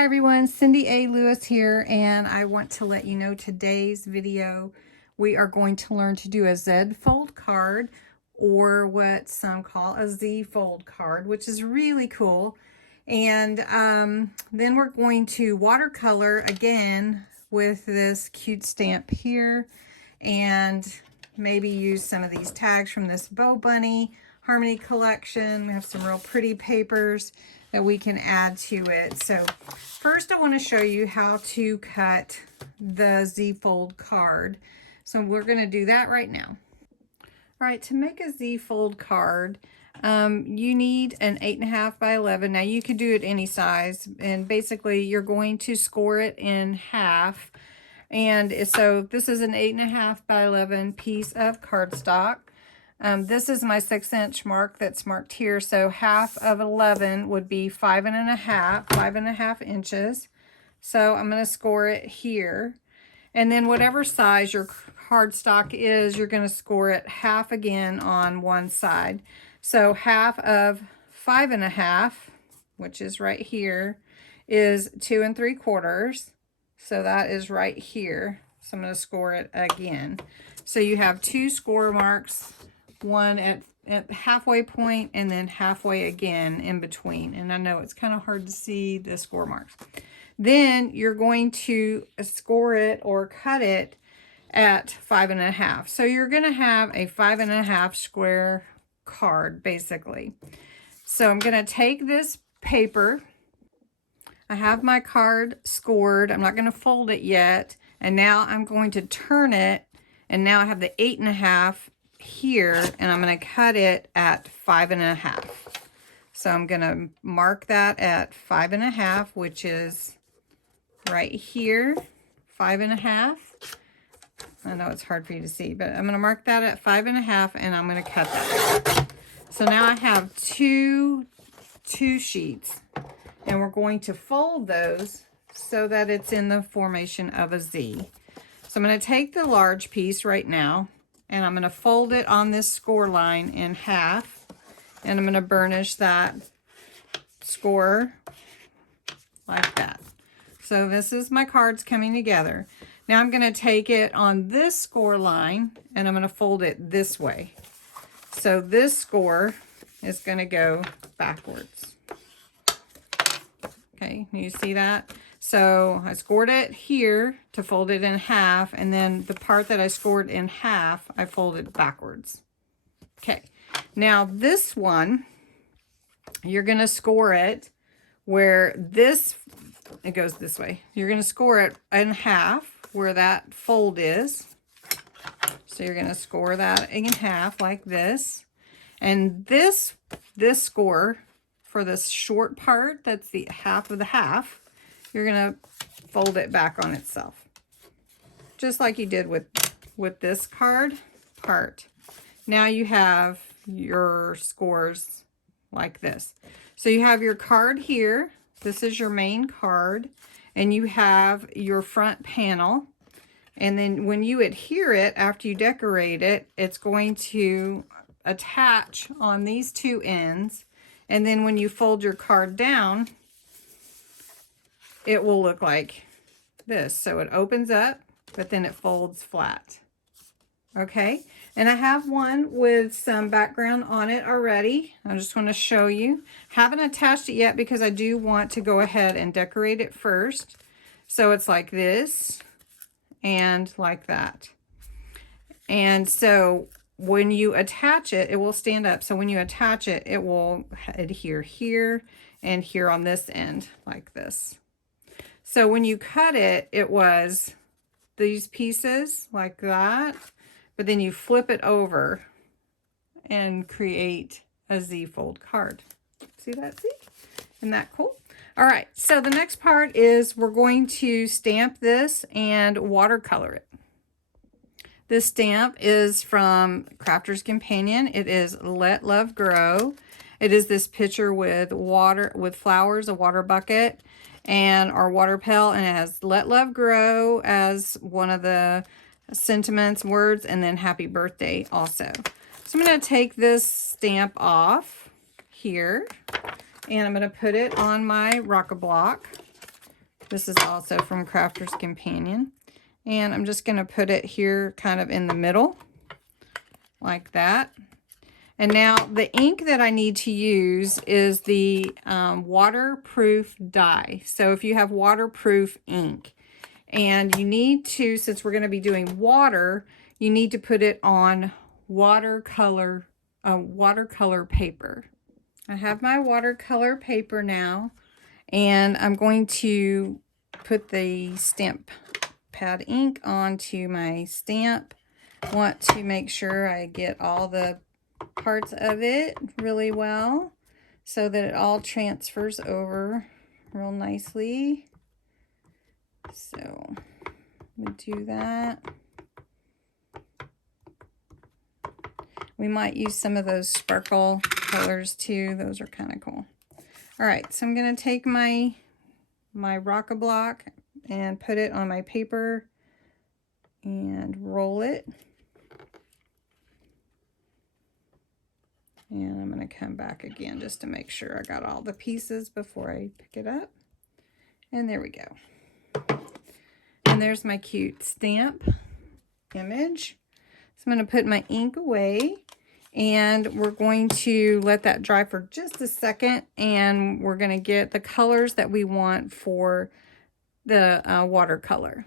Hi everyone, Cindy A. Lewis here, and I want to let you know today's video we are going to learn to do a Zfold card, or what some call a Zfold card, which is really cool. And then we're going to watercolor again with this cute stamp here, and maybe use some of these tags from this Bow Bunny Harmony collection. We have some real pretty papers that we can add to it. So first I want to show you how to cut the Zfold card. So we're going to do that right now. All right, to make a Zfold card, you need an 8.5 by 11. Now you could do it any size, and basically you're going to score it in half. And so this is an 8.5 by 11 piece of cardstock. This is my 6-inch mark that's marked here. So half of 11 would be 5.5 inches. So I'm going to score it here. And then whatever size your cardstock is, you're going to score it half again on one side. So half of 5.5, which is right here, is 2 3/4. So that is right here. So I'm going to score it again. So you have two score marks, one at halfway point and then halfway again in between. And I know it's kind of hard to see the score marks. Then you're going to score it or cut it at 5.5. So you're going to have a 5.5 square card basically. So I'm going to take this paper. I have my card scored. I'm not going to fold it yet. And now I'm going to turn it. And now I have the 8.5 here, and I'm going to cut it at 5.5. So I'm going to mark that at 5.5, which is right here, 5.5. I know it's hard for you to see, but I'm going to mark that at 5.5, and I'm going to cut that. So now I have two sheets, and we're going to fold those so that it's in the formation of a Z. So I'm going to take the large piece right now, and I'm going to fold it on this score line in half, and I'm going to burnish that score like that. So this is my cards coming together. Now I'm going to take it on this score line, and I'm going to fold it this way. So this score is going to go backwards. Okay, you see that? So I scored it here to fold it in half, and then the part that I scored in half, I folded backwards. Okay, now this one, you're going to score it where this, it goes this way. You're going to score it in half where that fold is. So you're going to score that in half like this. And this score for this short part, that's the half of the half, you're going to fold it back on itself. Just like you did with this card part. Now you have your scores like this. So you have your card here. This is your main card. And you have your front panel. And then when you adhere it, after you decorate it, it's going to attach on these two ends. And then when you fold your card down, it will look like this. So it opens up, but then it folds flat. Okay, and I have one with some background on it already. I just want to show you. Haven't attached it yet because I do want to go ahead and decorate it first. So it's like this and like that. And so when you attach it, it will stand up. So when you attach it, it will adhere here and here on this end like this. So when you cut it, it was these pieces like that, but then you flip it over and create a Zfold card. See that? See? Isn't that cool? All right, so the next part is we're going to stamp this and watercolor it. This stamp is from Crafter's Companion. It is Let Love Grow. It is this picture with water, with flowers, a water bucket, and our water pail, and it has Let Love Grow as one of the sentiments, words, and then happy birthday also. So I'm going to take this stamp off here, and I'm going to put it on my rock-a-block. This is also from Crafter's Companion. And I'm just going to put it here kind of in the middle, like that. And now the ink that I need to use is the waterproof dye. So if you have waterproof ink, and you need to, since we're going to be doing water, you need to put it on watercolor paper. I have my watercolor paper now, and I'm going to put the stamp pad ink onto my stamp. Want to make sure I get all the parts of it really well so that it all transfers over real nicely. So we do that. We might use some of those sparkle colors too. Those are kind of cool. All right, so I'm going to take my Rock-a-Block and put it on my paper and roll it. And I'm going to come back again just to make sure I got all the pieces before I pick it up. And there we go. And there's my cute stamp image. So I'm going to put my ink away, and we're going to let that dry for just a second, and we're going to get the colors that we want for the watercolor.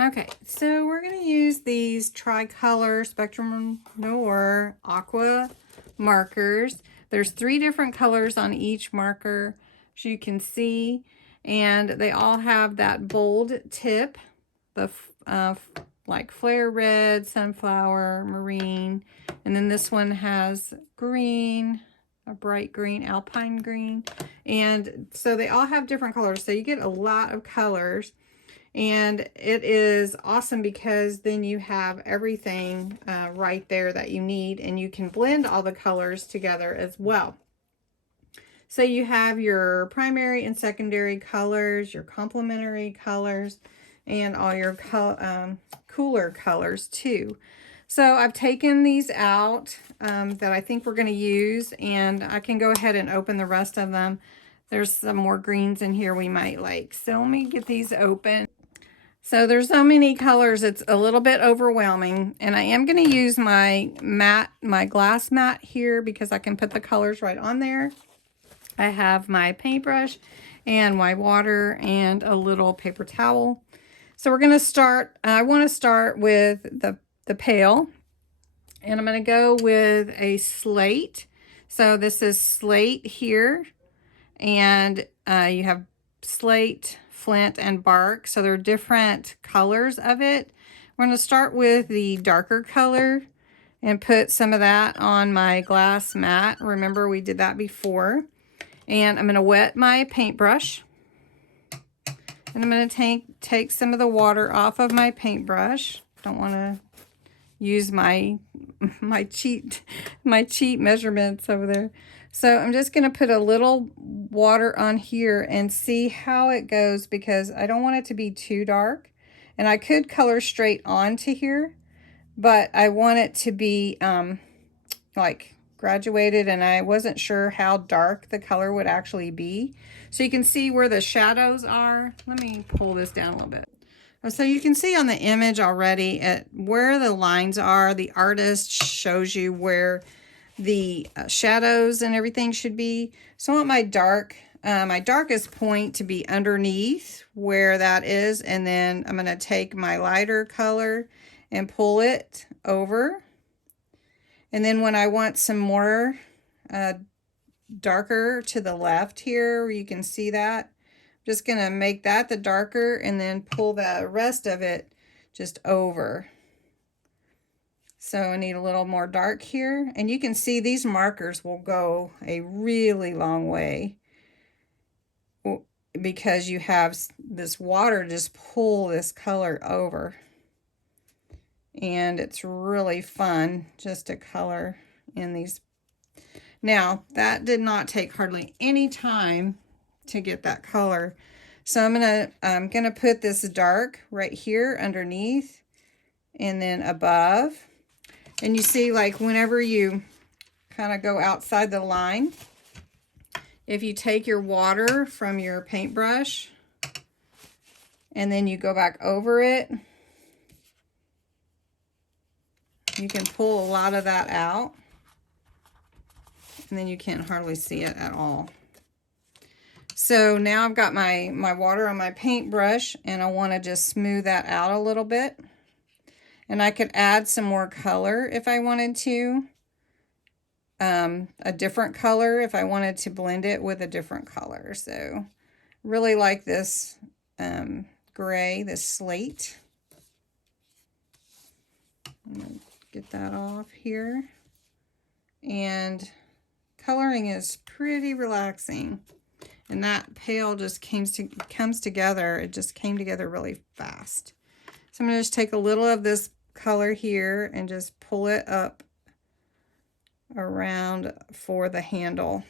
Okay, so we're going to use these tricolor Spectrum Noir Aqua Markers. There's 3 different colors on each marker, as you can see, and they all have that bold tip, the like flare red, sunflower, marine, and then this one has green, a bright green, alpine green, and so they all have different colors, so you get a lot of colors. And it is awesome because then you have everything right there that you need, and you can blend all the colors together as well. So you have your primary and secondary colors, your complementary colors, and all your cooler colors too. So I've taken these out that I think we're going to use, and I can go ahead and open the rest of them. There's some more greens in here we might like. So let me get these open. So there's so many colors, it's a little bit overwhelming, and I am going to use my glass mat here because I can put the colors right on there. I have my paintbrush and my water and a little paper towel. So we're going to start, I want to start with the pail, and I'm going to go with a slate. So this is slate here, and you have slate, flint, and bark. So there are different colors of it. We're going to start with the darker color and put some of that on my glass mat. Remember, we did that before. And I'm going to wet my paintbrush. And I'm going to take some of the water off of my paintbrush. Don't want to use my cheat measurements over there. So I'm just going to put a little water on here and see how it goes, because I don't want it to be too dark. And I could color straight onto here, but I want it to be like graduated, and I wasn't sure how dark the color would actually be. So you can see where the shadows are. Let me pull this down a little bit. So you can see on the image already at where the lines are. The artist shows you where the shadows and everything should be. So I want my darkest point to be underneath where that is, and then I'm going to take my lighter color and pull it over. And then when I want some more darker to the left here, you can see that, I'm just going to make that the darker and then pull the rest of it just over. So I need a little more dark here. And you can see these markers will go a really long way because you have this water just pull this color over. And it's really fun just to color in these. Now, that did not take hardly any time to get that color. So I'm gonna put this dark right here underneath and then above. And you see, like, whenever you kind of go outside the line, if you take your water from your paintbrush and then you go back over it. You can pull a lot of that out, and then you can't hardly see it at all. So now I've got my water on my paintbrush, and I want to just smooth that out a little bit. And I could add some more color if I wanted to. A different color if I wanted to blend it with a different color. So really like this gray, this slate. Get that off here. And coloring is pretty relaxing. And that pale just comes together. It just came together really fast. So I'm going to just take a little of this color here and just pull it up around for the handle.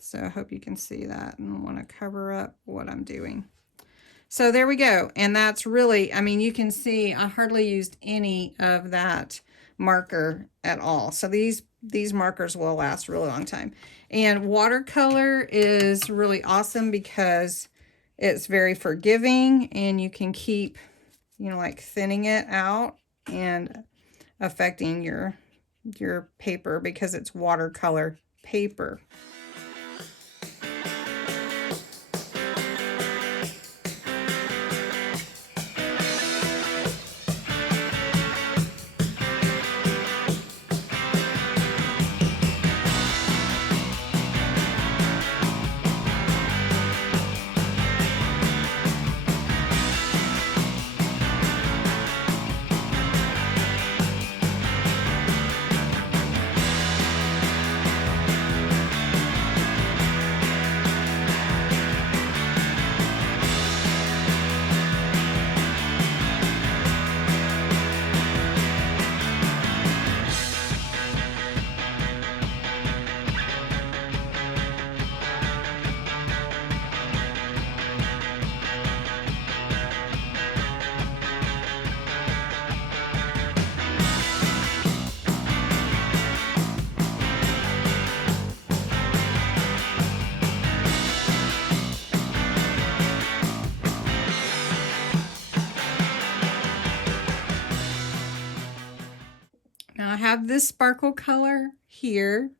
So I hope you can see that, and I want to cover up what I'm doing. So there we go. And that's really, I mean, you can see I hardly used any of that marker at all. So these markers will last a really long time. And watercolor is really awesome because it's very forgiving, and you can keep, you know, like thinning it out and affecting your paper because it's watercolor paper. Now I have this sparkle color here,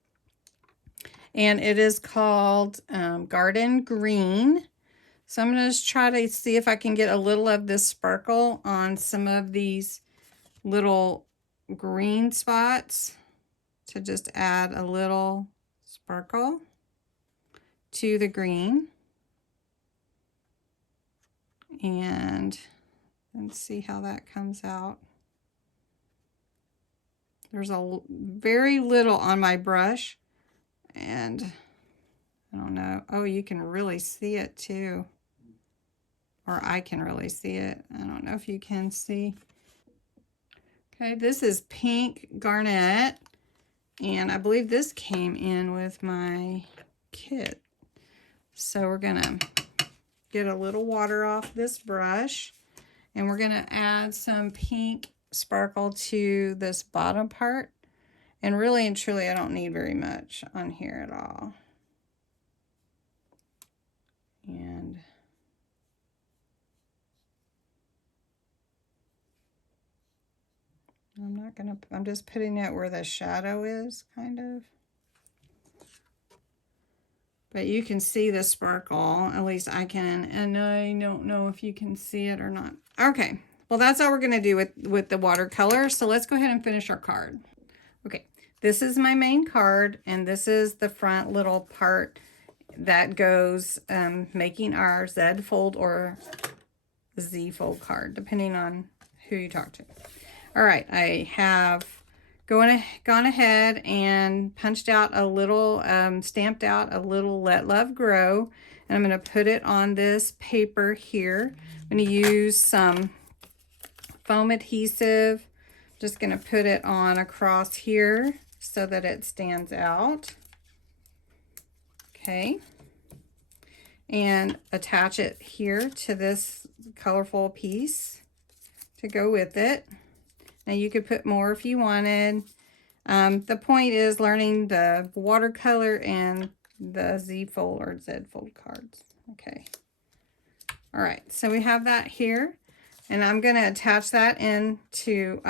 and it is called Garden Green. So I'm going to just try to see if I can get a little of this sparkle on some of these little green spots to just add a little sparkle to the green. And let's see how that comes out. There's a very little on my brush, and I don't know. Oh, you can really see it too. Or I can really see it. I don't know if you can see. Okay, this is pink garnet, and I believe this came in with my kit. So we're gonna get a little water off this brush, and we're gonna add some pink sparkle to this bottom part. And really and truly, I don't need very much on here at all. And I'm just putting it where the shadow is, kind of. But you can see the sparkle, at least I can, and I don't know if you can see it or not. Okay, well, that's all we're gonna do with the watercolor. So let's go ahead and finish our card. Okay, this is my main card, and this is the front little part that goes making our Zfold or Zfold card, depending on who you talk to. All right, I have gone ahead and punched out a little, stamped out a little Let Love Grow, and I'm going to put it on this paper here. I'm going to use some foam adhesive. Just going to put it on across here so that it stands out. Okay. And attach it here to this colorful piece to go with it. Now you could put more if you wanted. The point is learning the watercolor and the Zfold or Zfold cards. Okay. All right, so we have that here, and I'm going to attach that into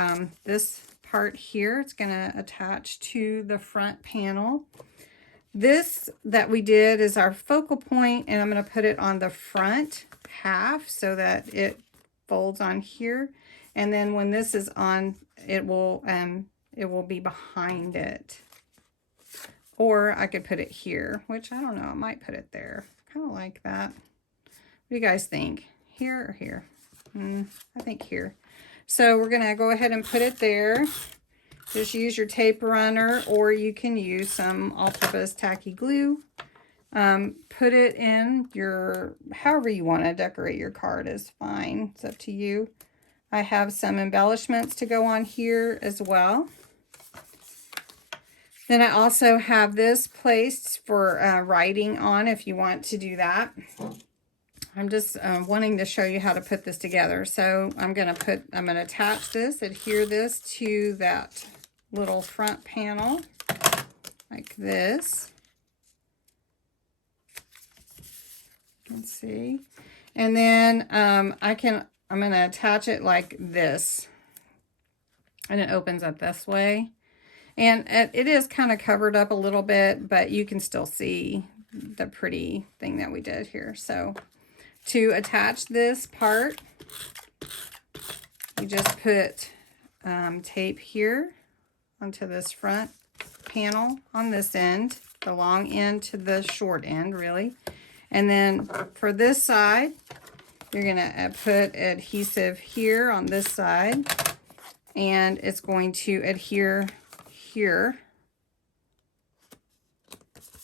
this part here. It's going to attach to the front panel. This that we did is our focal point, and I'm going to put it on the front half so that it folds on here. And then when this is on, it will be behind it. Or I could put it here, which I don't know, I might put it there. Kind of like that. What do you guys think? Here or here? I think here. So we're going to go ahead and put it there. Just use your tape runner, or you can use some all-purpose tacky glue. Put it in your, however you want to decorate your card is fine. It's up to you. I have some embellishments to go on here as well. Then I also have this placed for writing on if you want to do that. I'm just wanting to show you how to put this together. So I'm going to attach this, adhere this to that little front panel like this. Let's see. And then I'm going to attach it like this. And it opens up this way. And it is kind of covered up a little bit, but you can still see the pretty thing that we did here. So to attach this part, you just put tape here onto this front panel on this end, the long end to the short end, really. And then for this side, you're going to put adhesive here on this side, and it's going to adhere here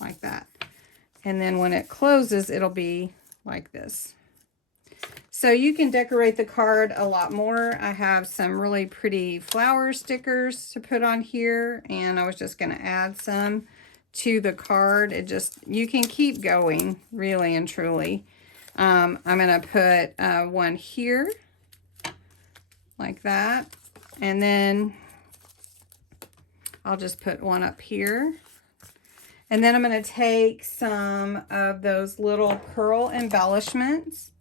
like that. And then when it closes, it'll be like this. So you can decorate the card a lot more. I have some really pretty flower stickers to put on here, and I was just going to add some to the card. You can keep going, really and truly. I'm going to put one here like that, and then I'll just put one up here. And then I'm going to take some of those little pearl embellishments,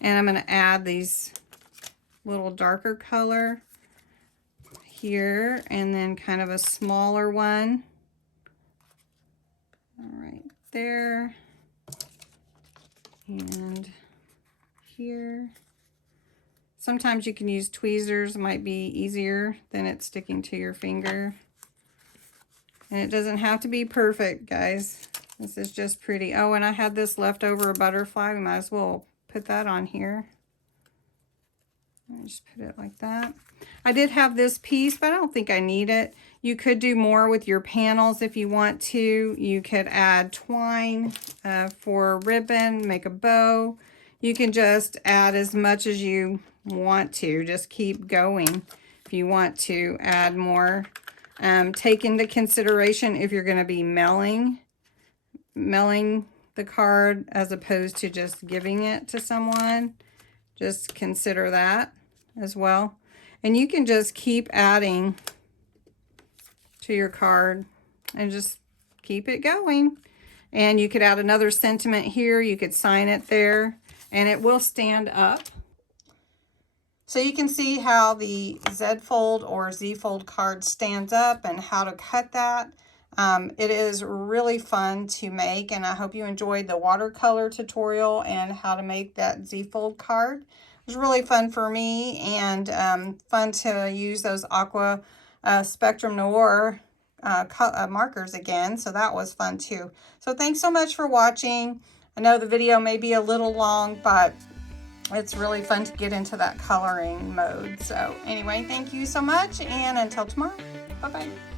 and I'm going to add these little darker color here, and then kind of a smaller one. All right, there. And here. Sometimes you can use tweezers, might be easier than it sticking to your finger. And it doesn't have to be perfect, guys. This is just pretty. Oh, and I had this leftover butterfly. We might as well put that on here. I'll just put it like that. I did have this piece, but I don't think I need it. You could do more with your panels if you want to. You could add twine for ribbon, make a bow. You can just add as much as you want to. Just keep going if you want to add more. Take into consideration if you're going to be mailing the card as opposed to just giving it to someone. Just consider that as well. And you can just keep adding to your card and just keep it going. And you could add another sentiment here. You could sign it there, and it will stand up. So you can see how the Zfold or Zfold card stands up and how to cut that. It is really fun to make, and I hope you enjoyed the watercolor tutorial and how to make that Zfold card. It was really fun for me, and fun to use those Aqua Spectrum Noir markers again, so that was fun too. So thanks so much for watching. I know the video may be a little long, but it's really fun to get into that coloring mode. So anyway, thank you so much, and until tomorrow, bye-bye.